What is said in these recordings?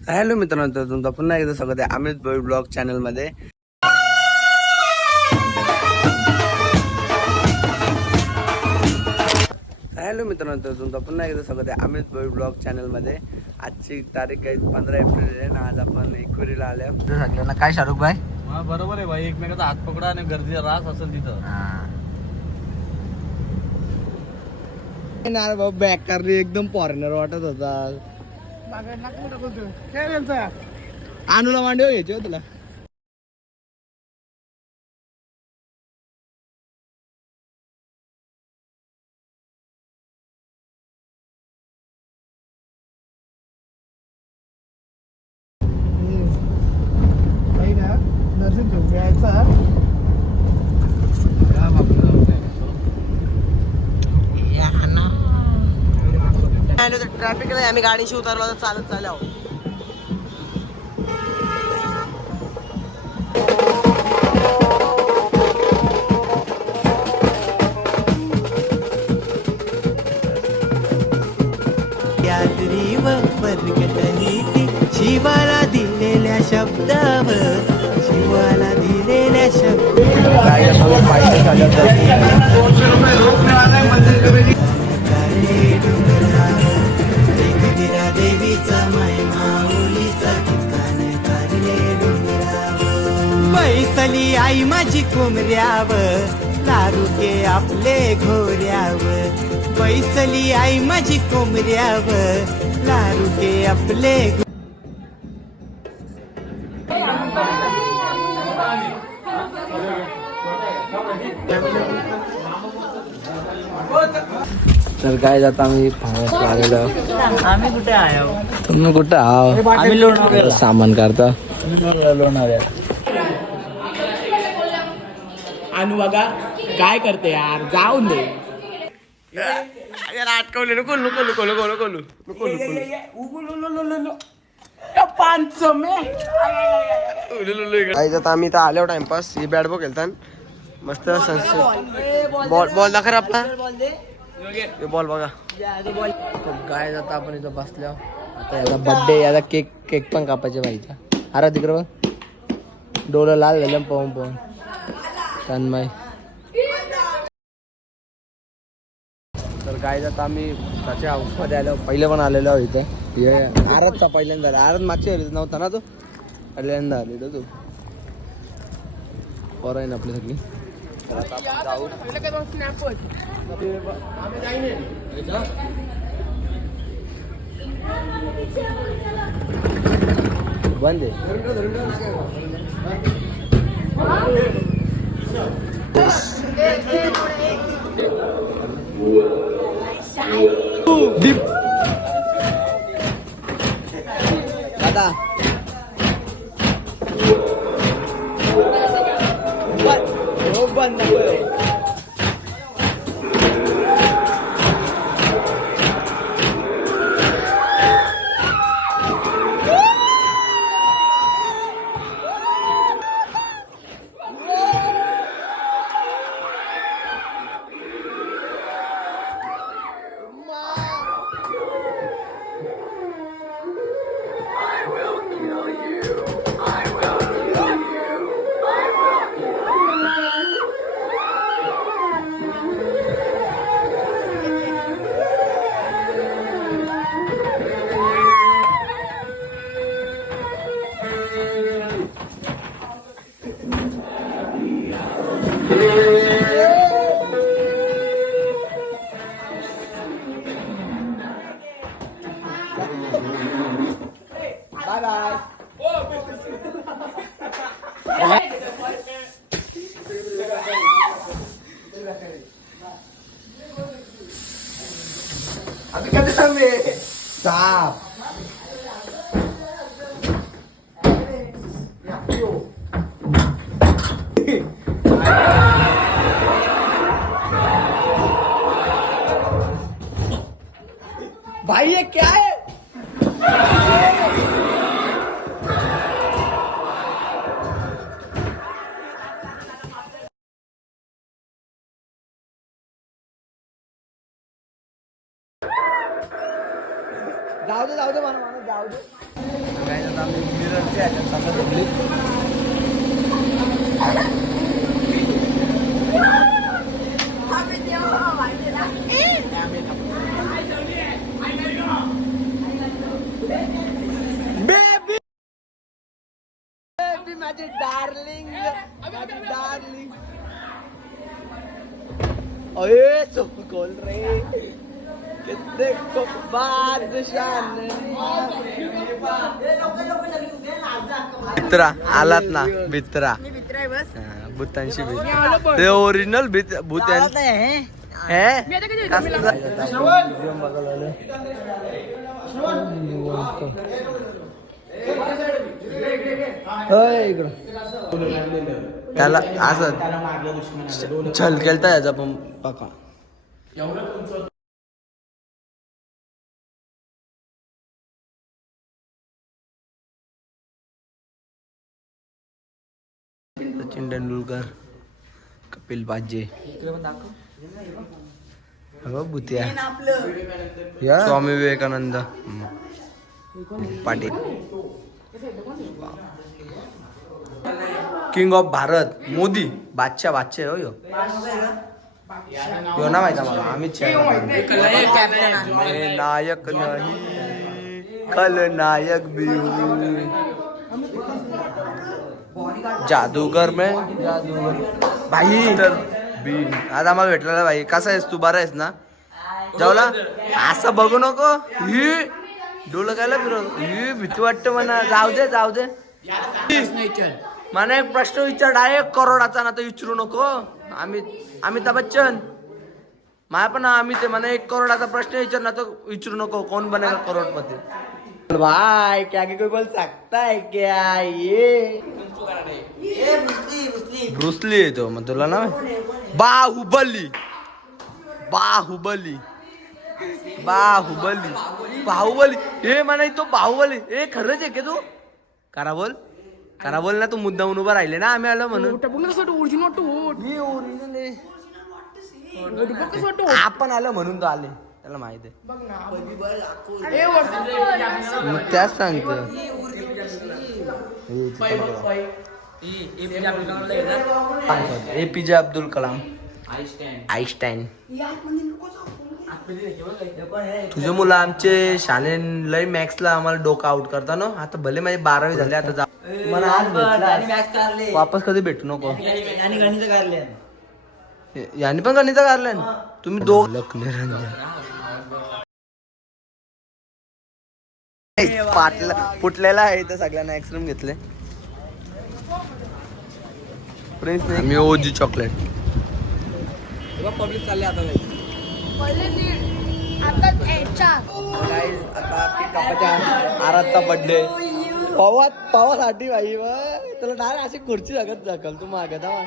Hello मित्रांनो तर तुमचं पुन्हा एकदा स्वागत आहे अमित भोई ब्लॉग चॅनलमध्ये हॅलो मित्रांनो तर तुमचं पुन्हा एकदा स्वागत आहे अमित भोई ब्लॉग चॅनलमध्ये आजची तारीख आहे पंधरा एप्रिल आहे ना आज आपण इकुरीला आल्या सांगितलं ना काय शाहरुख भाई? हा बरोबर आहे भाई एकमेकाचा हात पकडा आणि गर्दीचा रास असेल तिथं. ना बॅक करणे एकदम फॉरेनर वाटत होता. अनुला मांडव घ्यायचे हो तुला. ट्रॅफिक नाही आम्ही गाडीशी उतरलो तर चालत ती शिवाला दिलेल्या शब्दावर शिवाला दिलेल्या शब्द आई माझी कोमऱ्यावर लारुके आपले घोऱ्यावर. बैसली आई माझी कोमऱ्यावर लारुके आपले घो- तर काय जाता आम्ही आम्ही कुठे आहे? तुम्ही कुठं आहो सामान करता लोणावळ्या अनु बघा काय करते यार? जाऊन दे. अटकवले नको नको नको नको नको नको काय जाता आम्ही तर आलो टाइमपास. ही बॅट बॉल खेळतात मस्त बॉल बॉल दाखव रे आपला हे बॉल बघा. काय जाता आपण इथं बसल्या आता याचा बर्थडे याचा केक केक पण कापायचे पाहिजे अरे तिकडे बघ. डोळं लाल झालं पाहून पाहून तन्मय. तर काय जात आम्ही त्याच्या हाऊसमध्ये आलो. पहिले पण आलेलो इथे. हे आरतचा पहिल्यांदा आला. आरत मागच्या वेळेस नव्हता ना तो? पहिल्यांदा आलेलो तो. बरं आहे ना आपली सगळी. तर आता आपण जाऊ. बंद आहे. दादा हो बंद साप भाई ये क्या है? माझी डार्लिंग माझी डार्लिंग अरे सो खोल रे मित्रा आलात ना मित्रा. भूतांशी भीत ते ओरिजिनल भीत भूत त्याला असं छल केलता याचा पण पका Sachin Tendulkar Kapil paaji Bhutia Swami Vivekananda. Patil king of Bharat Modi. बादशाह बादशाह हो यो। ना माहिती मला? अमित शहा नायक नहीं कल नायक भी हूँ जादूगर में? जादूगर. भाई! तर आज आम्हाला भेटलेला भाई. कसा आहेस तू? बरा आहेस ना? जेवला. असं बघू नको. ही डोलं कायला फिरव. ही भीती वाटतं म्हणा. जाऊ दे जाऊ दे. मला एक प्रश्न विचार. डायरेक्ट करोडाचा ना तर विचारू नको. आम्ही अमिताभ बच्चन. माया पण आम्ही ते मला एक करोडाचा प्रश्न विचार ना तर विचारू नको. कोण बनेगा करोडपती? भाई क्या की कोई बोल सकता है क्या ये? ब्रुसली तो मग तुला ना? बाहुबली। बाहुबली। बाहुबली। बाहुबली। हे म्हणा तो बाहुबली। हे खरंच आहे का तू? करा बोल. करा बोल ना तू मुद्दा म्हणून उभा राहिले ना आम्ही आलो म्हणून. आहे. आपण आलो म्हणून तो आले. त्याला माहीत आहे. मग त्याच सांगतो ए पी जे अब्दुल कलाम. आईस्टाईन तुझे मुलं आमचे शाळेन लय मॅक्सला आम्हाला डोकं आउट करता ना. आता भले माझी बारावी झाली आता जा मला आज भेटला. वापस कधी भेटू नको? यांनी पण गणित काढलं तुम्ही दो लक निरंजन पाटला फुटलेला आहे तर सगळ्यांना एक्सट्रीम घेतले. प्रिन्स मी ओजी चॉकलेट पब्लिक चालले आता आरातचा बर्थडे पवा पवासाठी भाई व. तुला डायरेक्ट अशी खुर्ची जागत जाकल तू मागत हा.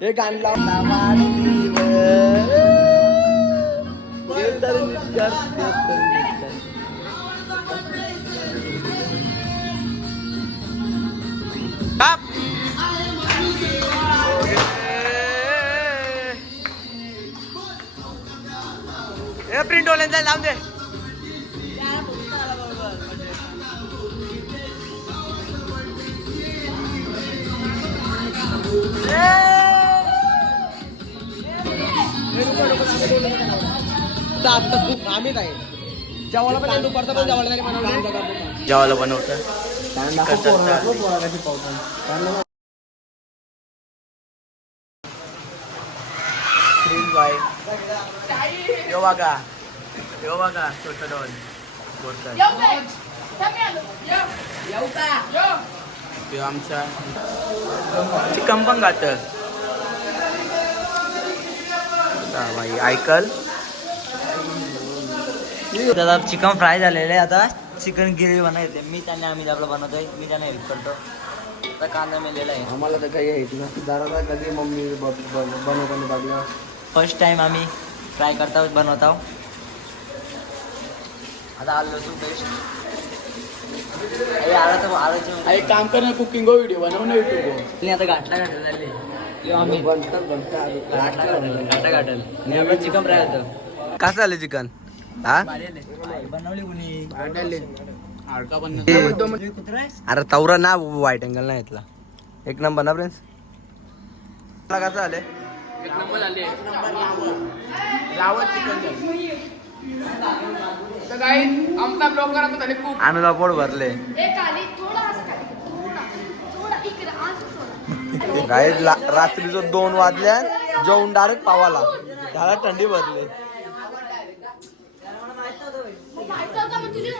हे गाण लाव. प्रिंट ओलेन लावून दे. आता खूप आम्ही काय जेवायला पण दुपारचा पण जेवायला तरी बनवलं जेवायला बनवतं यो बघा यो बघा छोटा डॉल. बोलतात आमच्या चिकन पण खात. भाई ऐकल? दादा चिकन फ्राय झालेलं आहे. आता चिकन ग्रेव्ही बनायचे मी त्याने आम्ही आपलं बनवतोय. मी त्याने हेल्प करतो. आता कांदा मेलेला आहे. आम्हाला तर काही यायचं ना जरा कधी मम्मी बनवताना बघलं फर्स्ट टाइम आम्ही फ्राय करता बनवत. आहोत आता आलं लसूण पेस्ट एक काम कर ना कुकिंग व्हिडिओ बनव ना युट्यूब तुम्ही आता गाठला गाठल झाले आम्ही. गाठला गाठल गाठला चिकन फ्राय होतं कसं झालं चिकन? हा? अरे तवरा ना वाईट अँगल नाही इथला. एक नंबर ना प्रिन्स तुला कसं आले एक नंबर आले पोट भरले. एक आली थोडा रात्रीचं दोन वाजल्या जेवून डायरेक्ट पावाला. त्याला थंडी भरली मग माहिती होतं मग तुझी